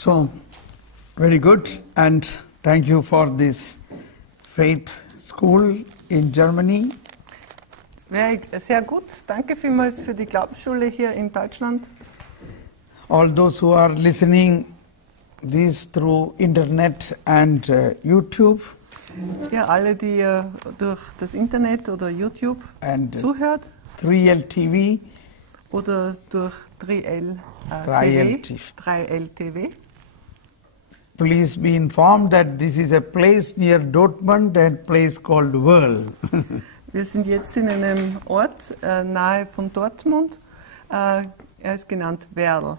So, very good, and thank you for this faith school in Germany. Sehr gut. Danke vielmals für die Glaubensschule hier in Deutschland. All those who are listening this through internet and YouTube. Ja, alle, die durch das Internet oder YouTube zuhört. 3L TV. Oder durch 3L TV. Please be informed that this is a place near Dortmund, a place called Werl. Wir sind jetzt in einem Ort nahe von Dortmund. Er ist genannt Werl.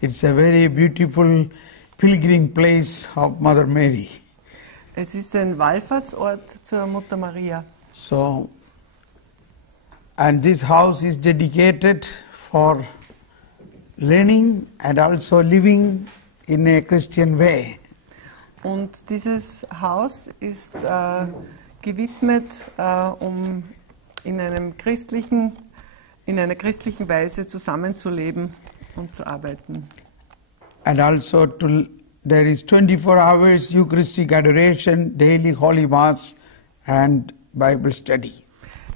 It's a very beautiful pilgrim place of Mother Mary. Es ist ein Wallfahrtsort zur Mutter Maria. So, and this house is dedicated for learning and also living in a Christian way. Und dieses Haus ist gewidmet, um in einer christlichen Weise zusammenzuleben und zu arbeiten. And also there is 24 hours Eucharistic adoration, daily Holy Mass and Bible study.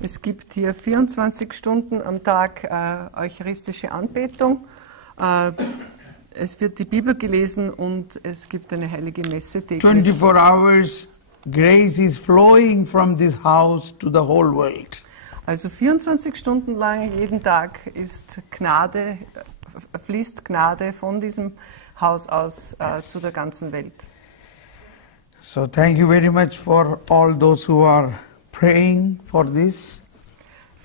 Es gibt hier 24 Stunden am Tag eucharistische Anbetung. Es wird die Bibel gelesen und es gibt eine heilige Messe täglich. 24 hours grace is flowing from this house to the whole world. Also 24 Stunden lang jeden Tag fließt Gnade von diesem Haus aus zu der ganzen Welt. So thank you very much for all those who are praying for this.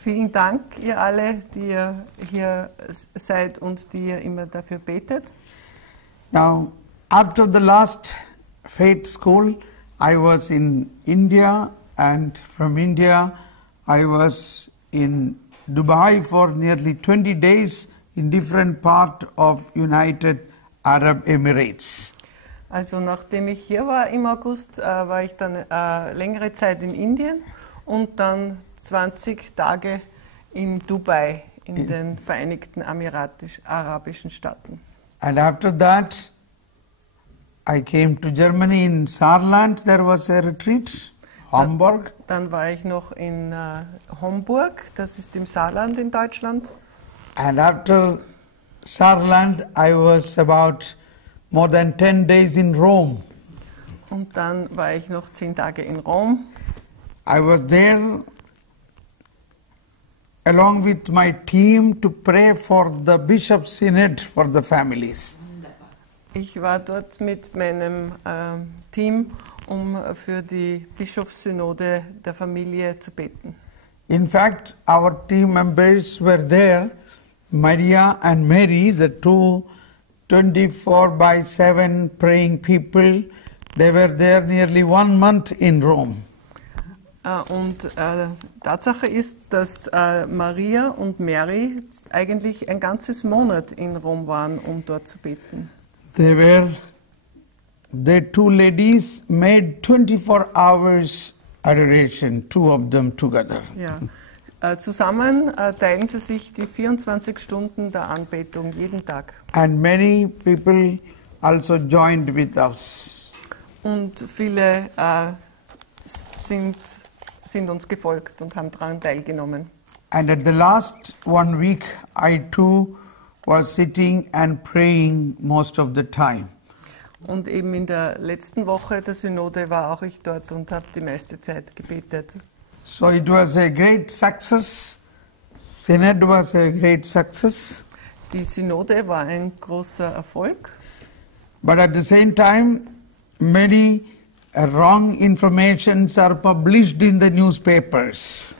Vielen Dank, ihr alle, die ihr hier seid und die ihr immer dafür betet. Now, after the last faith school, I was in India, and from India I was in Dubai for nearly 20 days in different parts of United Arab Emirates. Also nachdem ich hier war im August, war ich dann längere Zeit in Indien und dann 20 Tage in Dubai, in den Vereinigten Arabischen Staaten. And after that, I came to Germany in Saarland. There was a retreat, Hamburg. Dann war ich noch in Homburg, das ist im Saarland in Deutschland. And after Saarland, I was about more than 10 days in Rome. Und dann war ich noch 10 Tage in Rom. I was there along with my team to pray for the Bishop's Synod for the families. Ich war dort mit meinem Team, um für die Bischofssynode der Familie zu beten. In fact, our team members were there, Maria and Mary, the two 24/7 praying people. They were there nearly 1 month in Rome. Und Tatsache ist, dass Maria und Mary eigentlich ein ganzes Monat in Rom waren, um dort zu beten. The two ladies made 24 hours adoration, two of them together. Ja. Zusammen teilen sie sich die 24 Stunden der Anbetung jeden Tag. And many people also joined with us. Und viele sind uns gefolgt und haben daran teilgenommen. And at the last 1 week, I too was sitting and praying most of the time. Und eben in der letzten Woche der Synode war auch ich dort und habe die meiste Zeit gebetet. So it was a great success. Synod was a great success. Die Synode war ein großer Erfolg. But at the same time, many wrong informations are published in the newspapers.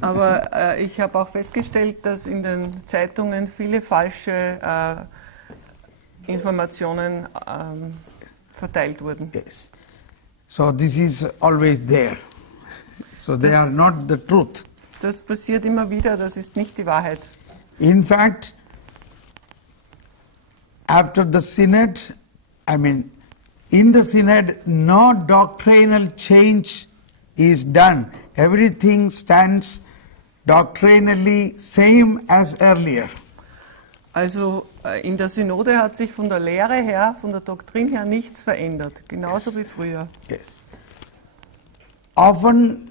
Aber ich habe auch festgestellt, dass in den Zeitungen viele falsche Informationen verteilt wurden. Yes. So this is always there. So they are not the truth. Das passiert immer wieder, das ist nicht die Wahrheit. In fact, after the synod, in the synod, no doctrinal change is done. Everything stands doctrinally same as earlier. Also in der Synode hat sich von der Lehre her, von der Doktrin her nichts verändert, genauso wie früher. Yes. Often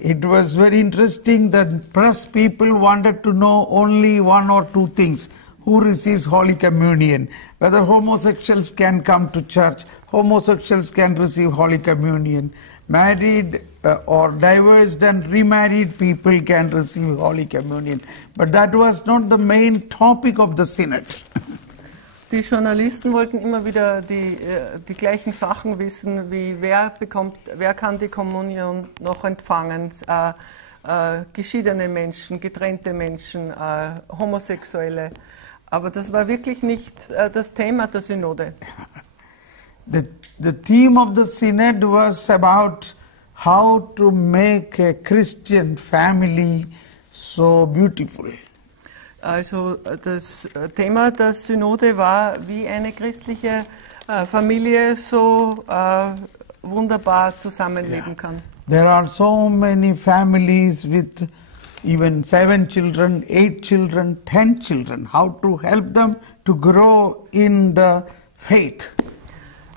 it was very interesting that press people wanted to know only one or two things. Who receives Holy Communion? Whether homosexuals can come to church, homosexuals can receive Holy Communion. Married or divorced and remarried people can receive Holy Communion. But that was not the main topic of the Synod. Die Journalisten wollten immer wieder die gleichen Sachen wissen, wie wer kann die Kommunion noch empfangen, geschiedene Menschen, getrennte Menschen, Homosexuelle. Aber das war wirklich nicht das Thema der Synode. The theme of the Synod was about how to make a Christian family so beautiful. Also das Thema der Synode war, wie eine christliche Familie so wunderbar zusammenleben kann. There are so many families with even 7 children, 8 children, 10 children. How to help them to grow in the faith.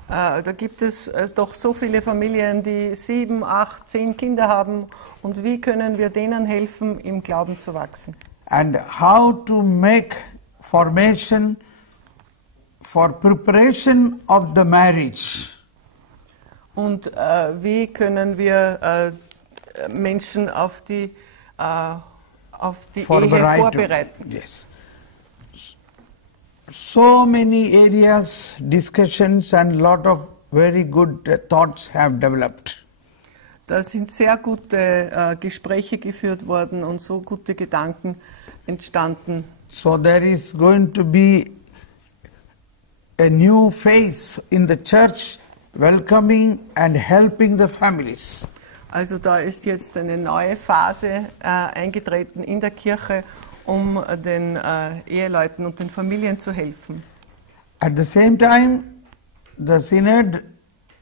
Da gibt es doch so viele Familien, die 7, 8, 10 Kinder haben. Und wie können wir denen helfen, im Glauben zu wachsen? And how to make formation for preparation of the marriage. Und wie können wir Menschen auf die Ehe vorbereiten? Yes. So many areas, discussions and lot of very good thoughts have developed. Da sind sehr gute Gespräche geführt worden und so gute Gedanken entstanden. So there is going to be a new phase in the church, welcoming and helping the families. Also da ist jetzt eine neue Phase eingetreten in der Kirche, um den Eheleuten und den Familien zu helfen. At the same time, the Synod,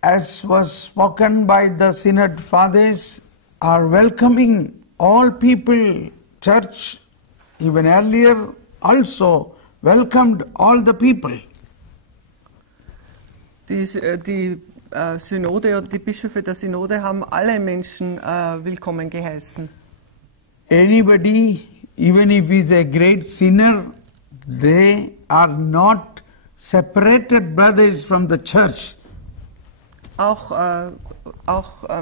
as was spoken by the Synod fathers, are welcoming all people. Church, even earlier, also welcomed all the people. Die Synode oder die Bischöfe der Synode haben alle Menschen willkommen geheißen. Anybody, even if he is a great sinner, they are not separated brothers from the church. Auch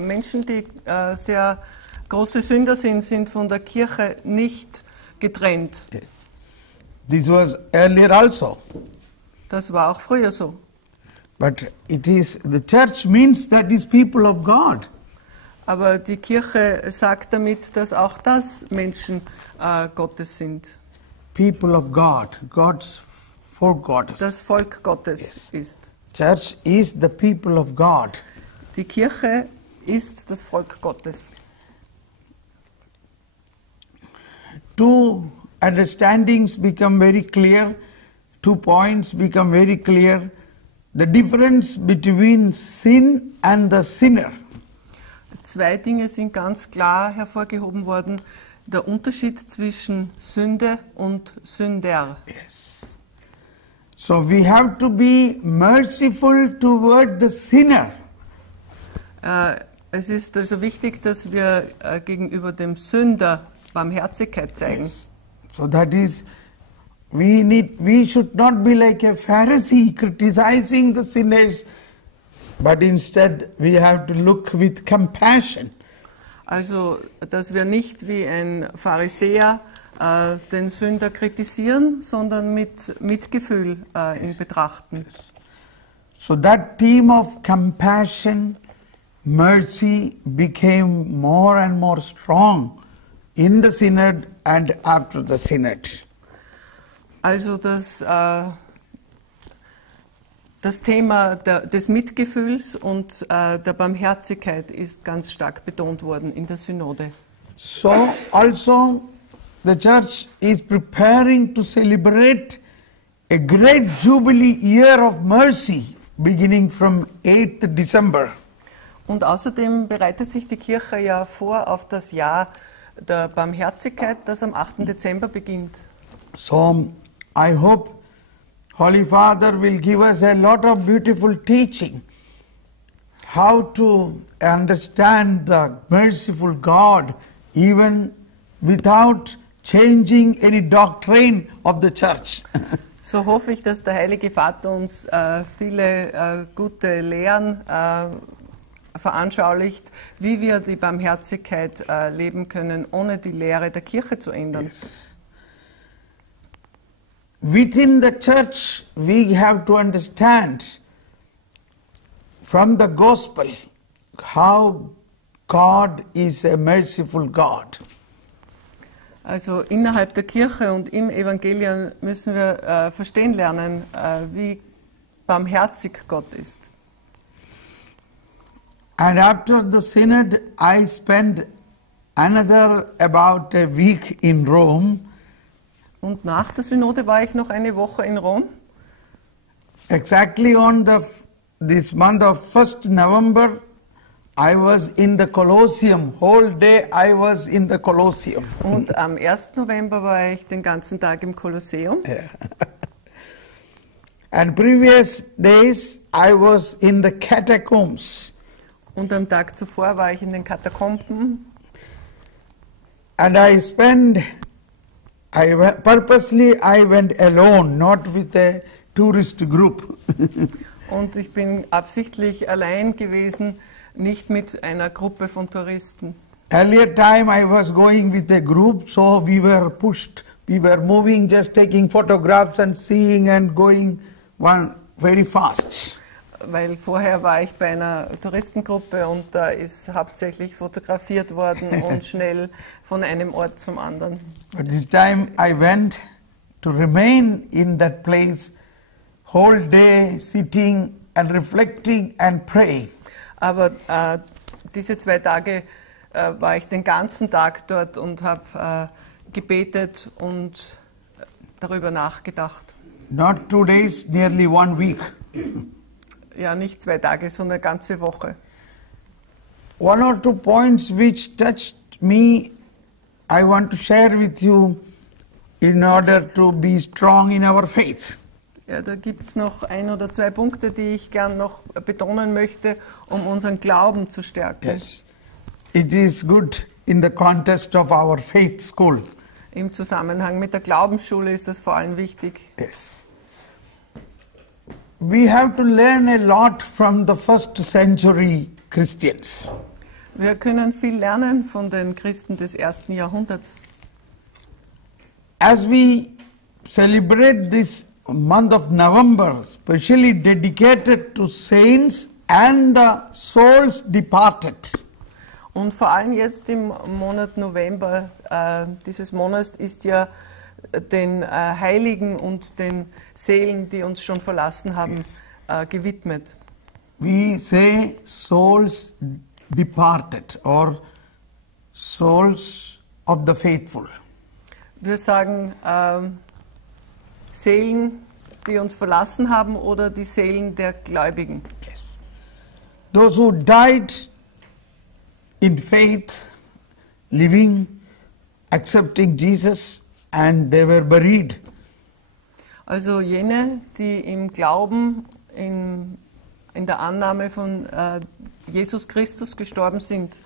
Menschen, die sehr große Sünder sind, sind von der Kirche nicht getrennt. Yes. This was earlier also. Das war auch früher so. But the church means that is people of God. Aber die Kirche sagt damit, dass auch das Menschen Gottes sind. People of God, God's folk Gottes. Das Volk Gottes ist. Church is the people of God. Die Kirche ist das Volk Gottes. Two understandings become very clear, 2 points become very clear. The difference between sin and the sinner. 2 Dinge sind ganz klar hervorgehoben worden. Der Unterschied zwischen Sünde und Sünder. Yes. So we have to be merciful toward the sinner. Es ist also wichtig, dass wir gegenüber dem Sünder Barmherzigkeit zeigen. Yes. So that is, we should not be like a Pharisee criticizing the sinners, but instead we have to look with compassion. Also, dass wir nicht wie ein Pharisäer den Sünder kritisieren, sondern mit Mitgefühl ihn betrachten. So that theme of compassion, mercy became more and more strong in the Synod and after the Synod. Also das Thema des Mitgefühls und der Barmherzigkeit ist ganz stark betont worden in der Synode. So also the church is preparing to celebrate a great jubilee year of mercy beginning from 8th December. Und außerdem bereitet sich die Kirche ja vor auf das Jahr der Barmherzigkeit, das am 8. Dezember beginnt. So I hope Holy Father will give us a lot of beautiful teaching how to understand the merciful God even without changing any doctrine of the church. So hoffe ich, dass der Heilige Vater uns viele gute Lehren veranschaulicht, wie wir die Barmherzigkeit leben können, ohne die Lehre der Kirche zu ändern. Yes. Within the church, we have to understand from the gospel how God is a merciful God. Also innerhalb der Kirche und im Evangelium müssen wir verstehen lernen, wie barmherzig Gott ist. And after the synod, I spent another about a week in Rome. Und nach der Synode war ich noch eine Woche in Rom. Exactly on this month of 1st November, I was in the Colosseum. Whole day I was in the Colosseum. Und am 1. November war ich den ganzen Tag im Kolosseum. And previous days I was in the catacombs. Und am Tag zuvor war ich in den Katakomben. And purposely I went alone, not with a tourist group. Und ich bin absichtlich allein gewesen, nicht mit einer Gruppe von Touristen. Earlier time I was going with a group, so we were pushed. We were moving, just taking photographs and seeing and going very fast. Weil vorher war ich bei einer Touristengruppe und da ist hauptsächlich fotografiert worden und schnell von einem Ort zum anderen. But this time I went to remain in that place whole day, sitting and reflecting and praying. Aber diese 2 Tage war ich den ganzen Tag dort und habe gebetet und darüber nachgedacht. Not 2 days, nearly 1 week. Ja, nicht 2 Tage, sondern eine ganze Woche. 1 or 2 points which touched me, I want to share with you in order to be strong in our faith. Ja, da gibt es noch 1 oder 2 Punkte, die ich gern noch betonen möchte, um unseren Glauben zu stärken. Yes, it is good in the context of our faith school. Im Zusammenhang mit der Glaubensschule ist das vor allem wichtig. Yes. We have to learn a lot from the first century Christians. Wir können viel lernen von den Christen des 1. Jahrhunderts. As we celebrate this month of November, specially dedicated to saints and the souls departed. Und vor allem jetzt im Monat November dieses Monats ist ja den Heiligen und den Seelen, die uns schon verlassen haben, gewidmet. We say souls departed or souls of the faithful. Wir sagen Seelen, die uns verlassen haben oder die Seelen der Gläubigen. Yes. Those who died in faith, living, accepting Jesus, and they were buried. Also jene, die im Glauben, in der Annahme von Jesus Christus gestorben sind,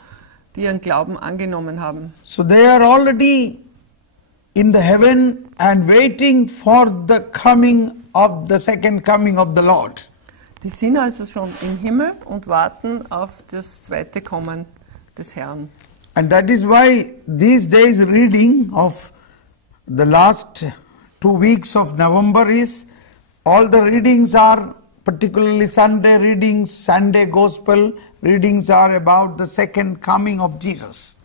die ihren Glauben angenommen haben. So they are already in the heaven and waiting for the second coming of the Lord. Die sind also schon im Himmel und warten auf das zweite Kommen des Herrn. And that is why these days reading of the last 2 weeks of November is, all the readings are, particularly Sunday readings, Sunday Gospel readings are about the second coming of Jesus.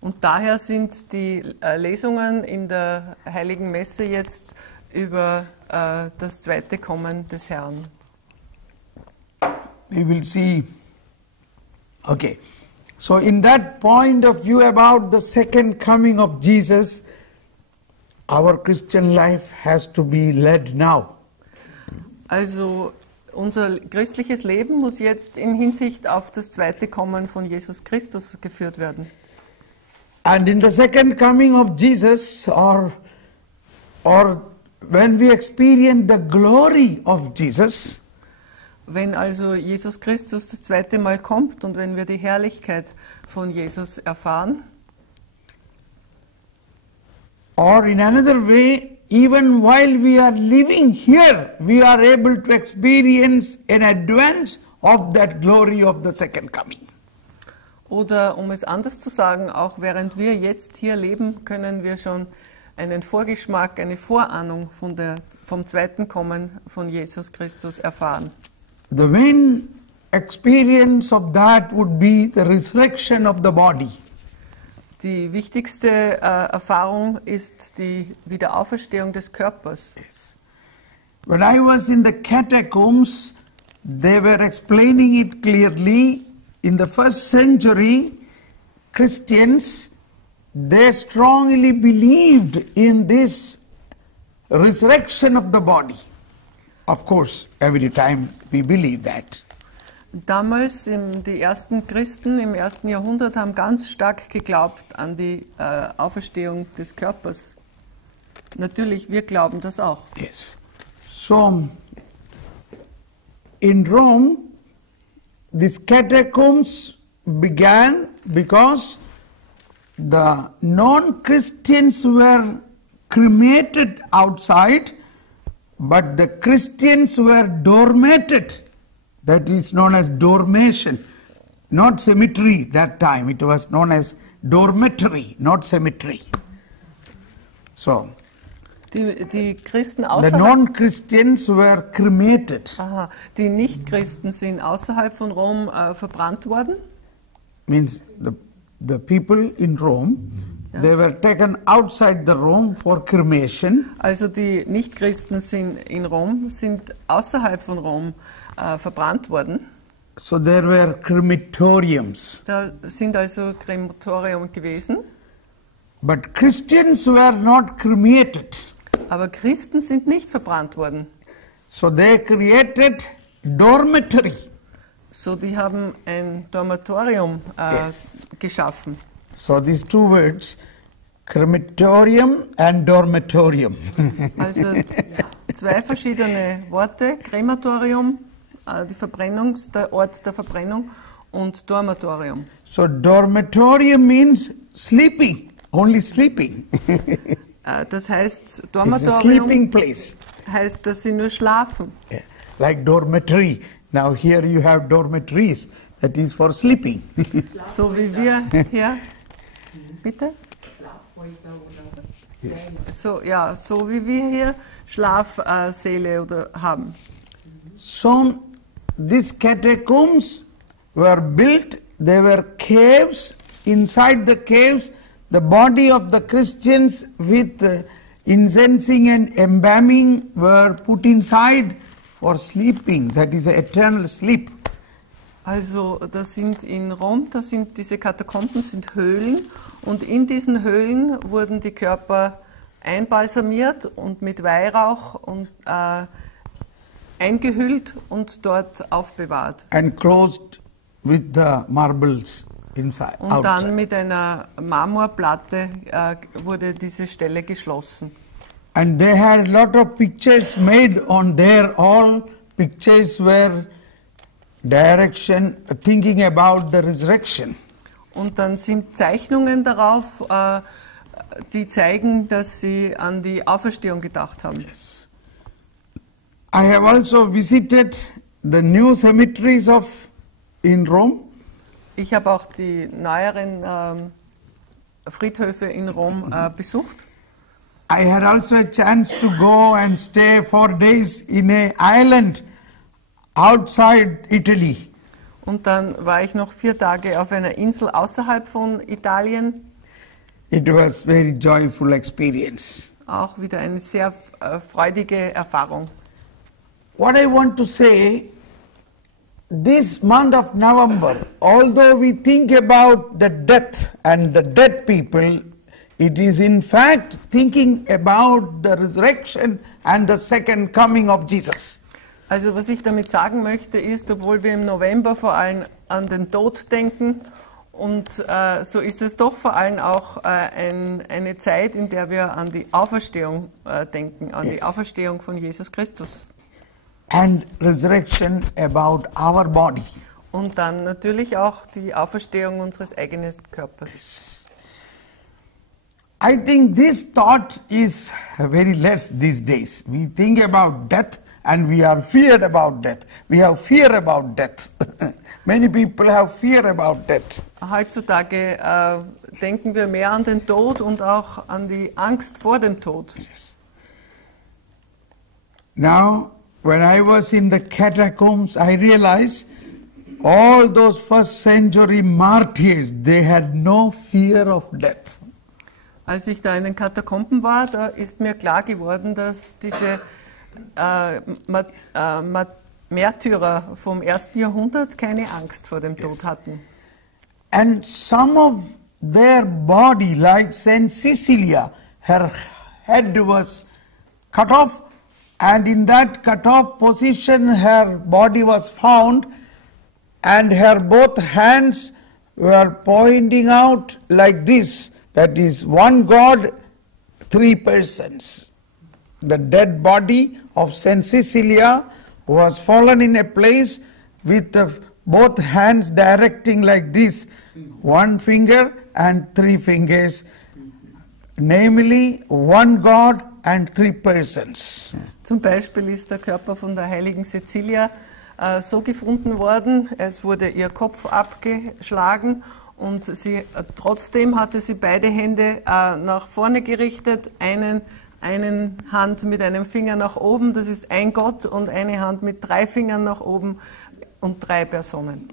Und daher sind die Lesungen in der Heiligen Messe jetzt über das zweite Kommen des Herrn. We will see. Okay. So in that point of view about the second coming of Jesus, our Christian life has to be led now. Also unser christliches Leben muss jetzt in Hinsicht auf das zweite Kommen von Jesus Christus geführt werden. And in the second coming of Jesus, or when we experience the glory of Jesus, wenn also Jesus Christus das zweite Mal kommt und wenn wir die Herrlichkeit von Jesus erfahren, or in another way, even while we are living here, we are able to experience an advance of that glory of the second coming. oder um es anders zu sagen, auch während wir jetzt hier leben, können wir schon einen Vorgeschmack, eine Vorahnung vom zweiten Kommen von Jesus Christus erfahren. The main experience of that would be the resurrection of the body. Die wichtigste Erfahrung ist die Wiederauferstehung des Körpers. When I was in the catacombs, they were explaining it clearly. In the first century, Christians, they strongly believed in this resurrection of the body. Of course, every time we believe that. Damals, die ersten Christen im 1. Jahrhundert haben ganz stark geglaubt an die Auferstehung des Körpers. Natürlich, wir glauben das auch. Yes. So, in Rome, these catacombs began because the non-Christians were cremated outside, but the Christians were dormited. That is known as dormation, not cemetery that time. It was known as dormitory, not cemetery. So, die Christen the außerhalb, non-Christians were cremated. die Nicht-Christen sind außerhalb von Rom verbrannt worden. Means the people in Rome, they were taken outside the Rome for cremation. Also die Nicht-Christen in Rom sind außerhalb von Rom verbrannt worden. So there were crematoriums. Da sind also Krematorien gewesen. But Christians were not cremated. Aber Christen sind nicht verbrannt worden. So they created dormitory. So die haben ein Dormitorium geschaffen. So these two words, crematorium and dormitorium. Also zwei verschiedene Worte, Krematorium, der Ort der Verbrennung, und Dormitorium. So dormitorium means sleeping, only sleeping. Das heißt, It's a Dormitorium sleeping place. heißt, dass sie nur schlafen. Yeah. Like dormitory. Now here you have dormitories. That is for sleeping. So wie wir hier, bitte? Yes. So wie wir hier Schlafsäle haben. So these catacombs were built, they were caves. Inside the caves, the body of the Christians with incensing and embalming were put inside for sleeping. That is eternal sleep. Also in Rom, diese Katakomben sind Höhlen, und in diesen Höhlen wurden die Körper einbalsamiert und mit Weihrauch und eingehüllt und dort aufbewahrt. And closed with the marbles inside. Und dann mit einer Marmorplatte wurde diese Stelle geschlossen. And they had a lot of pictures made on there. All pictures were direction, thinking about the resurrection. Und dann sind Zeichnungen darauf, die zeigen, dass sie an die Auferstehung gedacht haben. Yes. I have also visited the new cemeteries in Rome. Ich habe auch die neueren Friedhöfe in Rom besucht. I had also a chance to go and stay 4 days in an island outside Italy. Und dann war ich noch 4 Tage auf einer Insel außerhalb von Italien. It was very joyful experience. Auch wieder eine sehr freudige Erfahrung. What I want to say, this month of November, although we think about the death and the dead people, it is in fact thinking about the resurrection and the second coming of Jesus. Also was ich damit sagen möchte ist, obwohl wir im November vor allem an den Tod denken Und so ist es doch vor allem auch eine Zeit, in der wir an die Auferstehung denken, an die Auferstehung von Jesus Christus. And resurrection about our body. Und dann natürlich auch die Auferstehung unseres eigenen Körpers. I think this thought is very less these days. We think about death and we are feared about death. We have fear about death. Many people have fear about death. Heutzutage denken wir mehr an den Tod und auch an die Angst vor dem Tod. Yes. Now, when I was in the catacombs, I realized all those first century martyrs, they had no fear of death. Als ich da in den Katakomben war, da ist mir klar geworden, dass diese Märtyrer vom 1. Jahrhundert keine Angst vor dem Tod hatten. And some of their body, like Saint Cecilia, her head was cut off, and in that cut off position her body was found, and her both hands were pointing out like this. That is one God, three persons. The dead body of Saint Cecilia was fallen in a place with both hands directing like this, one finger and three fingers, namely one God and three persons. Zum Beispiel ist der Körper von der heiligen Cecilia so gefunden worden, es wurde ihr Kopf abgeschlagen und trotzdem hatte sie beide Hände nach vorne gerichtet, eine Hand mit einem Finger nach oben, das ist ein Gott, und eine Hand mit 3 Fingern nach oben und 3 Personen.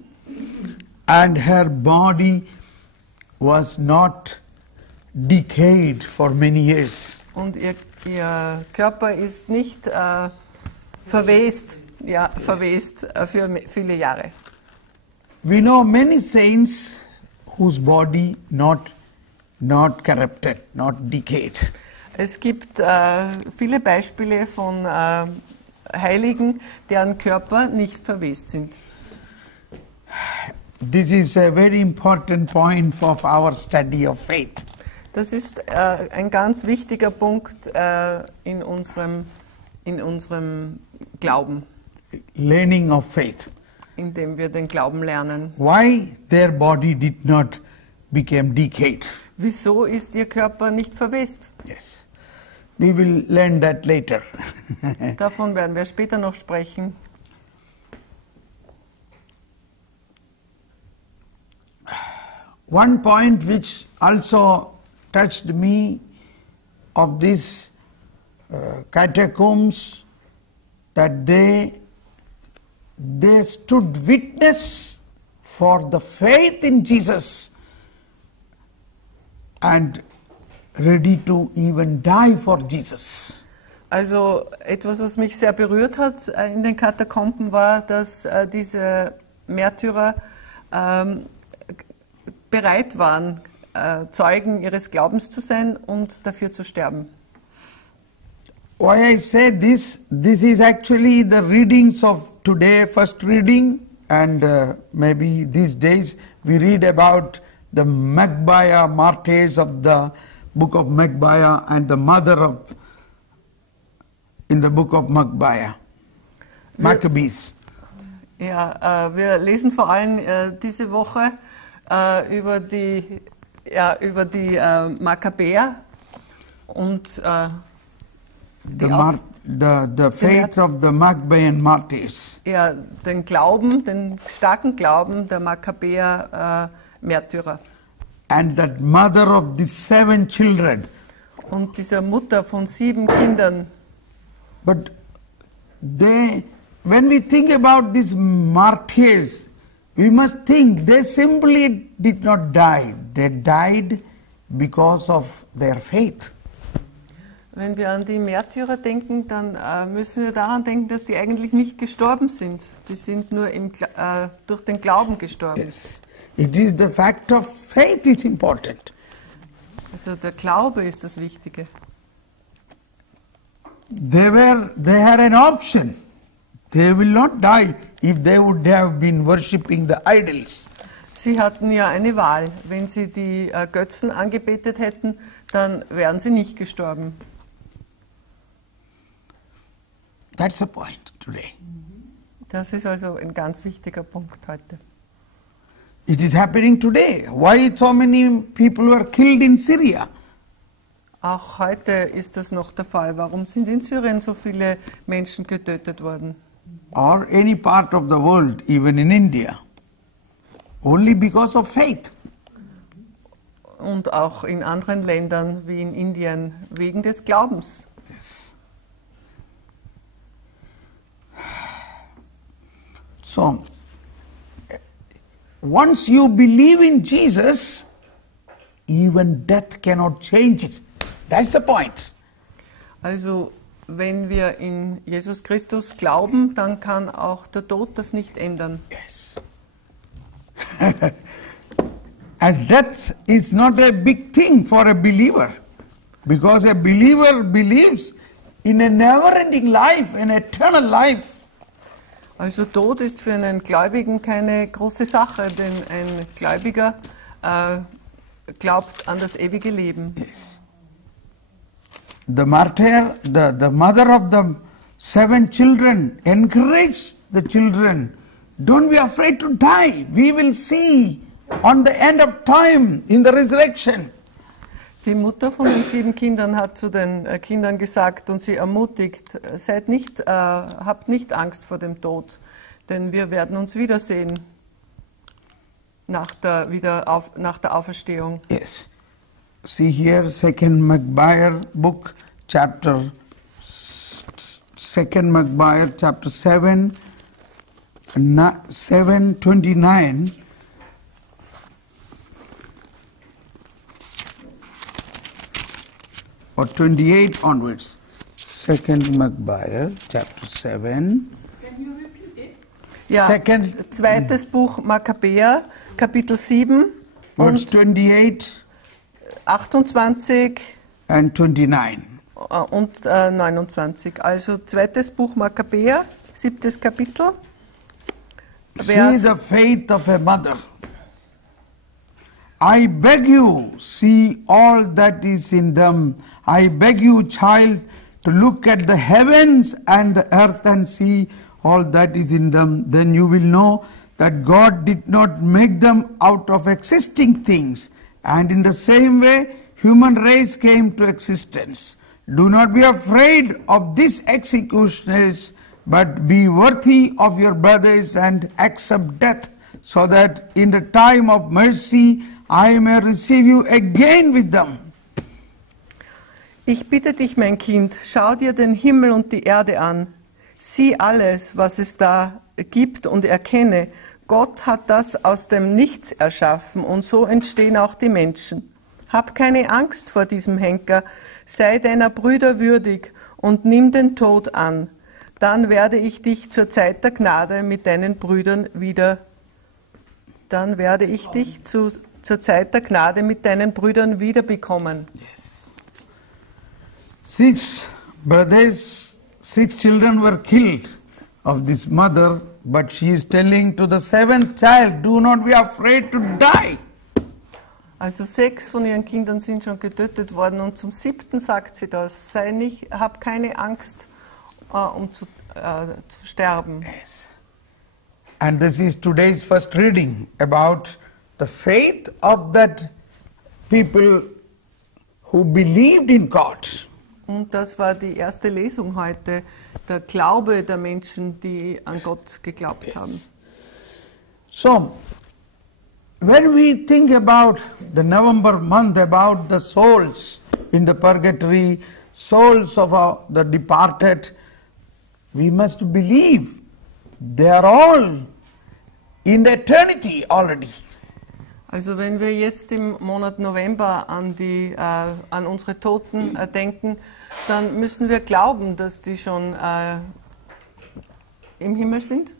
And her body was not decayed for many years. Und ihr Körper ist nicht verwest für viele Jahre. We know many saints whose body not corrupted, not decayed. Es gibt viele Beispiele von Heiligen, deren Körper nicht verwest sind. This is a very important point of our study of faith. Das ist ein ganz wichtiger Punkt in unserem Glauben. Learning of faith. Indem wir den Glauben lernen. Why their body did not become decayed? Wieso ist ihr Körper nicht verwest? Yes. We will learn that later. Davon werden wir später noch sprechen. One point which also touched me of these catacombs, that they stood witness for the faith in Jesus and ready to even die for Jesus. Also etwas, was mich sehr berührt hat in den Katakomben, war, dass diese Märtyrer bereit waren, Zeugen ihres Glaubens zu sein und dafür zu sterben. Why I say this is actually the readings of today, first reading, and maybe these days we read about the Maccabean martyrs of the book of Maccabean and the mother in the book of Maccabees. Ja, wir lesen vor allem diese Woche über die Makkabäer und the faith of the Maccabean martyrs. Ja, den starken Glauben der Makkabäer Märtyrer. And that mother of the 7 children. Und dieser Mutter von 7 Kindern. But when we think about these martyrs, we must think they simply did not die. They died because of their faith. Wenn wir an die Märtyrer denken, dann müssen wir daran denken, dass die eigentlich nicht gestorben sind. Die sind nur durch den Glauben gestorben. Yes. It is the fact of faith is important. Also der Glaube ist das Wichtige. They had an option. They will not die if they would have been worshipping the idols. Sie hatten ja eine Wahl. Wenn sie die Götzen angebetet hätten, dann wären sie nicht gestorben. That's the point today. Das ist also ein ganz wichtiger Punkt heute. It is happening today. Why so many people were killed in Syria? Auch heute ist das noch der Fall. Warum sind in Syrien so viele Menschen getötet worden? Or any part of the world, even in India. Only because of faith. Und auch in anderen Ländern wie in Indien wegen des Glaubens. Yes. So, once you believe in Jesus, even death cannot change it. That's the point. Also, wenn wir in Jesus Christus glauben, dann kann auch der Tod das nicht ändern. Yes. And death is not a big thing for a believer, because a believer believes in a never-ending life, an eternal life. Also Tod ist für einen Gläubigen keine große Sache, denn ein Gläubiger glaubt an das ewige Leben. Yes. The martyr, the mother of the 7 children, encouraged the children, don't be afraid to die. We will see on the end of time in the resurrection. Die Mutter von den 7 Kindern hat zu den Kindern gesagt und sie ermutigt, habt nicht Angst vor dem Tod, denn wir werden uns wiedersehen nach der Auferstehung. Yes. See here, 2 Maccabees book, chapter 2 Maccabees, chapter 7, 7:29. Or 28 onwards. 2 Maccabees, chapter 7. Can you repeat it? Ja, Second- zweites Buch Makkabäer, Kapitel 7 Verse und 28 28 and 29. und 29. Also zweites Buch Makkabäer, 7. Kapitel. See the faith of a mother. I beg you, see all that is in them. I beg you, child, to look at the heavens and the earth and see all that is in them. Then you will know that God did not make them out of existing things. And in the same way, human race came to existence. Do not be afraid of these executioners, but be worthy of your brothers and accept death, so that in the time of mercy I may receive you again with them. Ich bitte dich, mein Kind, schau dir den Himmel und die Erde an. Sieh alles, was es da gibt und erkenne, Gott hat das aus dem Nichts erschaffen und so entstehen auch die Menschen. Hab keine Angst vor diesem Henker, sei deiner Brüder würdig und nimm den Tod an. Dann werde ich dich zur Zeit der Gnade mit deinen Brüdern wieder bekommen. Yes. 6 brothers, 6 children were killed of this mother, but she is telling to the 7th child, do not be afraid to die. Also 6 von ihren Kindern sind schon getötet worden und zum 7. sagt sie das, hab keine Angst, um zu sterben. Yes. And this is today's first reading about the faith of that people who believed in God. Und das war die erste Lesung heute, der Glaube der Menschen, die an Gott geglaubt haben. So, when we think about the November month, about the souls in the purgatory, souls of the departed, we must believe they are all in eternity already. Also wenn wir jetzt im Monat November an unsere Toten denken, dann müssen wir glauben, dass die schon im Himmel sind.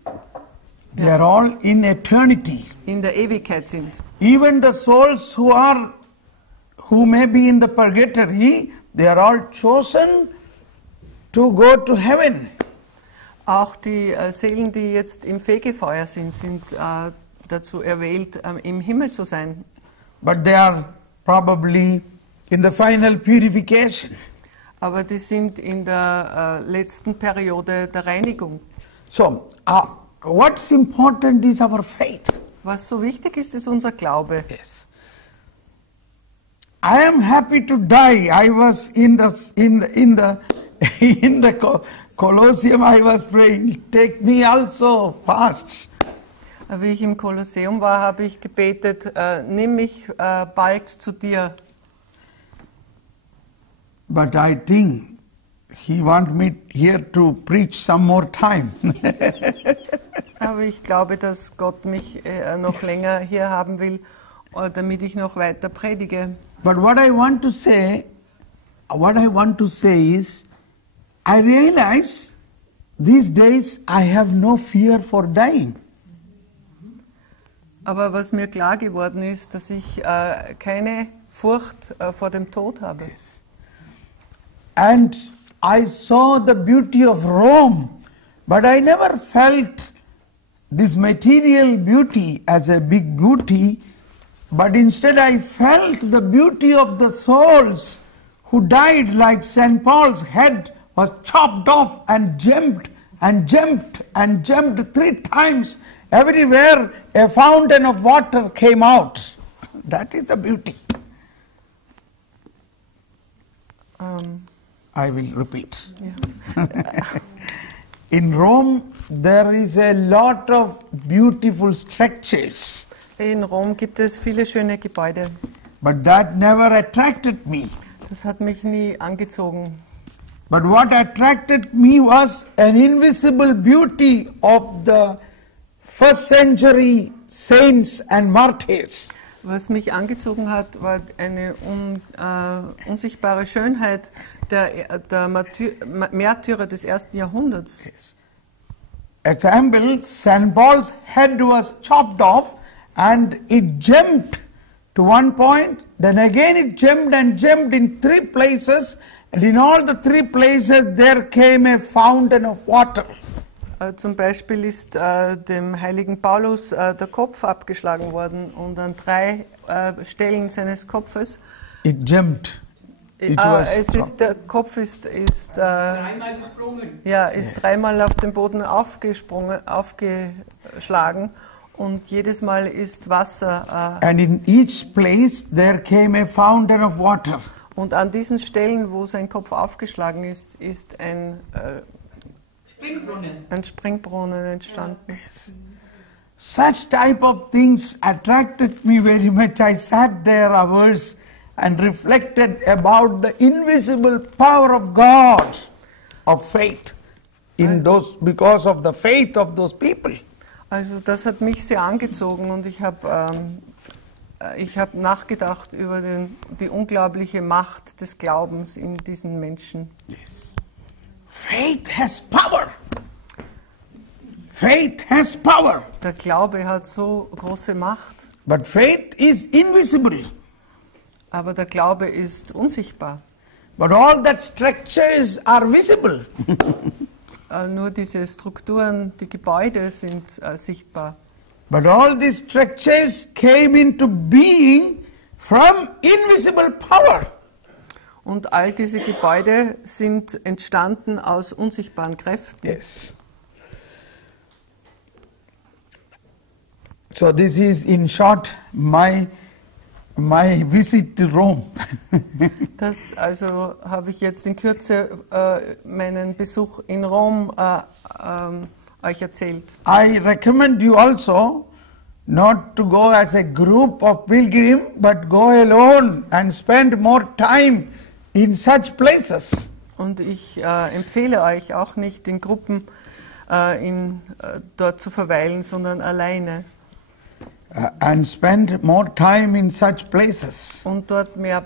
They are all in eternity. In der Ewigkeit sind. Even the souls who may be in the purgatory, they are all chosen to go to heaven. Auch die Seelen, die jetzt im Fegefeuer sind dazu erwählt, im Himmel zu sein. But they are probably in the final purification. Aber die sind in der letzten Periode der Reinigung. So, what's important is our faith. Was so wichtig ist, ist unser Glaube. Yes. I am happy to die. I was in the Colosseum. I was praying, take me also fast. Wie ich im Kolosseum war, habe ich gebetet, nimm mich bald zu dir. But I think he wants me here to preach some more time. Aber ich glaube, dass Gott mich noch länger hier haben will, damit ich noch weiter predige. But what I want to say is, I realize these days I have no fear for dying. Aber was mir klar geworden ist, dass ich keine Furcht vor dem Tod habe. And I saw the beauty of Rome, but I never felt this material beauty as a big beauty, but instead I felt the beauty of the souls who died, like St. Paul's head was chopped off and jumped and jumped and jumped 3 times. Everywhere a fountain of water came out. That is the beauty. I will repeat. Ja. In Rome there is a lot of beautiful structures. In Rom gibt es viele schöne Gebäude. But that never attracted me. Das hat mich nie angezogen. But what attracted me was an invisible beauty of the first century saints and martyrs. Was mich angezogen hat, war eine unsichtbare Schönheit der Märtyrer des 1. Jahrhunderts. Example, St. Paul's head was chopped off and it jumped to one point, then again it jumped and jumped in 3 places, and in all the 3 places there came a fountain of water. Zum Beispiel ist dem heiligen Paulus der Kopf abgeschlagen worden und an 3 Stellen seines Kopfes. It jumped. Der Kopf ist dreimal gesprungen. Ja, ist 3-mal auf den Boden aufgeschlagen und jedes Mal ist Wasser. And in each place there came a fountain of water. Und an diesen Stellen, wo sein Kopf aufgeschlagen ist, ist ein Springbrunnen entstanden. Such type of things attracted me very much. I sat there hours and reflected about the invisible power of God, of faith, in those, because of the faith of those people. Also das hat mich sehr angezogen und ich habe nachgedacht über die unglaubliche Macht des Glaubens in diesen Menschen. Yes. Faith has power. Faith has power. Der Glaube hat so große Macht. But faith is invisible. Aber der Glaube ist unsichtbar. But all that structures are visible. Nur diese Strukturen, die Gebäude sind sichtbar. But all these structures came into being from invisible power. Und all diese Gebäude sind entstanden aus unsichtbaren Kräften. Yes. So this is in short my visit to Rome. Das also habe ich jetzt in Kürze meinen Besuch in Rom euch erzählt. I recommend you also not to go as a group of pilgrim, but go alone and spend more time in such places. Und ich empfehle euch auch nicht in Gruppen dort zu verweilen, sondern alleine. And spend more time in such places. Und dort mehr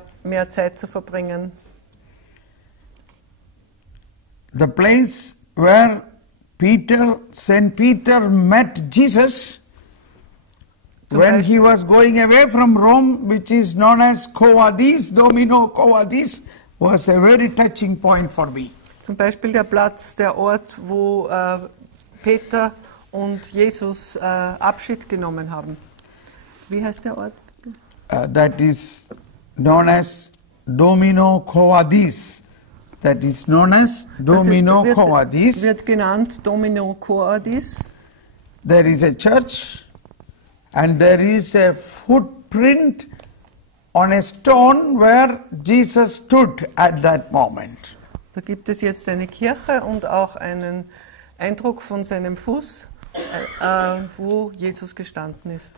Zeit zu verbringen. The place where St. Peter met Jesus when he was going away from Rome, which is known as Quo Vadis, was a very touching point for me. Zum Beispiel der Ort, wo Peter und Jesus Abschied genommen haben. Wie heißt der Ort? That is known as Domino Coadis. That is known as Domino Coadis. Wird genannt Domino Coadis. There is a church and there is a footprint on a stone where Jesus stood at that moment. Da gibt es jetzt eine Kirche und auch einen Eindruck von seinem Fuß, wo Jesus gestanden ist.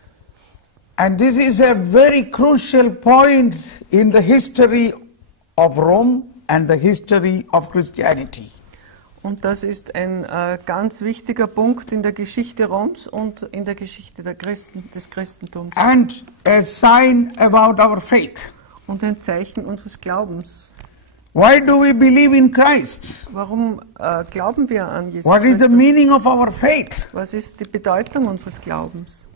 And this is a very crucial point in the history of Rome and the history of Christianity. Und das ist ein ganz wichtiger Punkt in der Geschichte Roms und in der Geschichte des Christentums. And a sign about our faith. Und ein Zeichen unseres Glaubens. Why do we believe in Christ? Warum glauben wir an Jesus What is the Christus? meaning of our faith? Was ist die Bedeutung unseres Glaubens?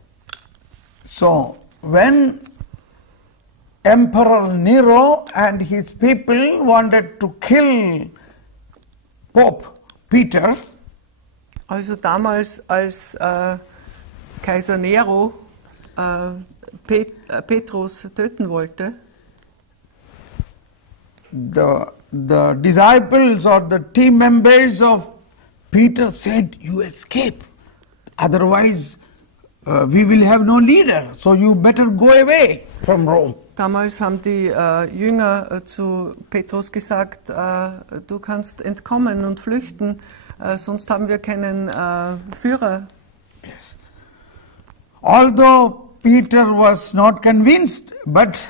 So, when Emperor Nero and his people wanted to kill Pope Peter, Also damals, als Kaiser Nero Petrus töten wollte, the disciples or the team members of Peter said, "You escape, otherwise we will have no leader, so you better go away from Rome." damals haben die Jünger zu Petrus gesagt, du kannst entkommen und flüchten, sonst haben wir keinen Führer. Yes. Although Peter was not convinced, but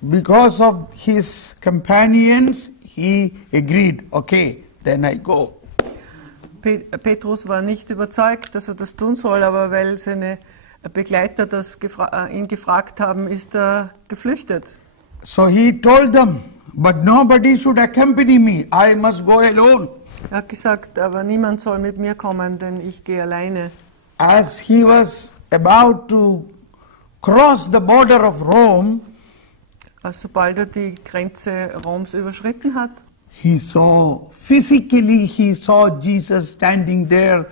because of his companions, he agreed, okay, then I go. Petrus war nicht überzeugt, dass er das tun soll, aber weil seine Begleiter ihn gefragt haben, ist er geflüchtet. So he told them, but nobody should accompany me, I must go alone. Er hat gesagt, aber niemand soll mit mir kommen, denn ich gehe alleine. As he was about to cross the border of Rome, Sobald er die Grenze Roms überschritten hat, he saw Jesus standing there